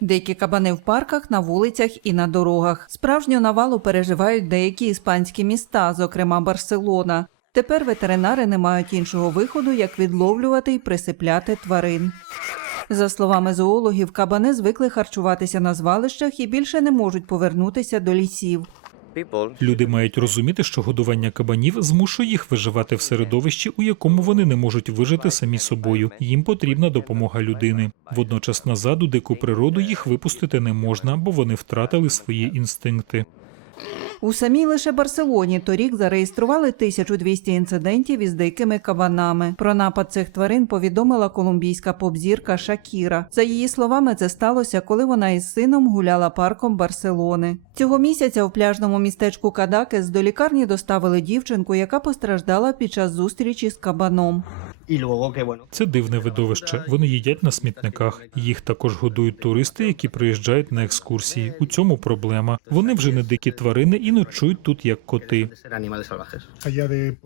Дикі кабани в парках, на вулицях і на дорогах. Справжню навалу переживають деякі іспанські міста, зокрема Барселона. Тепер ветеринари не мають іншого виходу, як відловлювати і присипляти тварин. За словами зоологів, кабани звикли харчуватися на звалищах і більше не можуть повернутися до лісів. Люди мають розуміти, що годування кабанів змушує їх виживати в середовищі, у якому вони не можуть вижити самі собою. Їм потрібна допомога людини. Водночас назад у дику природу їх випустити не можна, бо вони втратили свої інстинкти. У самій лише Барселоні торік зареєстрували 1200 інцидентів із дикими кабанами. Про напад цих тварин повідомила колумбійська поп-зірка Шакіра. За її словами, це сталося, коли вона із сином гуляла парком Барселони. Цього місяця у пляжному містечку Кадакес до лікарні доставили дівчинку, яка постраждала під час зустрічі з кабаном. Це дивне видовище. Вони їдять на смітниках. Їх також годують туристи, які приїжджають на екскурсії. У цьому проблема. Вони вже не дикі тварини і ночують тут як коти.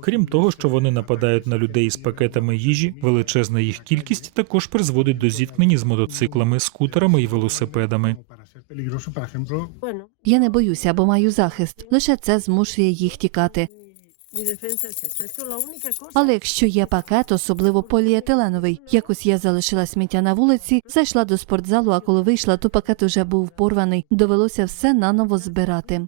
Крім того, що вони нападають на людей із пакетами їжі, величезна їх кількість також призводить до зіткнень з мотоциклами, скутерами і велосипедами. Я не боюся, бо маю захист. Лише це змушує їх тікати. Але якщо є пакет, особливо поліетиленовий, якось я залишила сміття на вулиці, зайшла до спортзалу, а коли вийшла, то пакет уже був порваний. Довелося все наново збирати.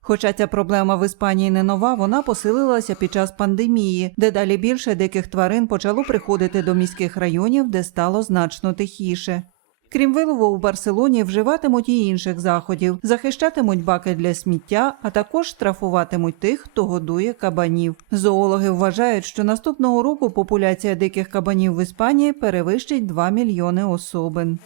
Хоча ця проблема в Іспанії не нова, вона посилилася під час пандемії, де далі більше диких тварин почало приходити до міських районів, де стало значно тихіше. Крім вилову, у Барселоні вживатимуть і інших заходів, захищатимуть баки для сміття, а також штрафуватимуть тих, хто годує кабанів. Зоологи вважають, що наступного року популяція диких кабанів в Іспанії перевищить 2 мільйони особин.